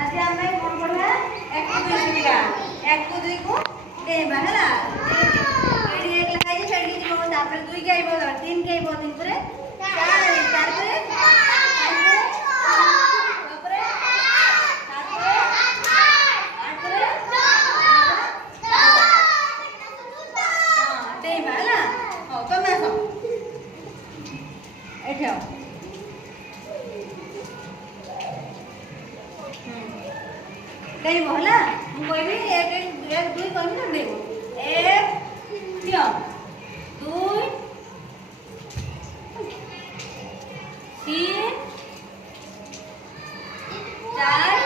आज आम कौन पढ़ा एक को दुई शिखा एक को दुई को डेइबा है एडी एक लगाई छड़ी जीवो तापर दुई के आइबो तीन के आइबो तीन पर चार पर कहीं बोला हम कोई भी एक एक दुई कहीं ना देखो एक क्यों दुई तीन चार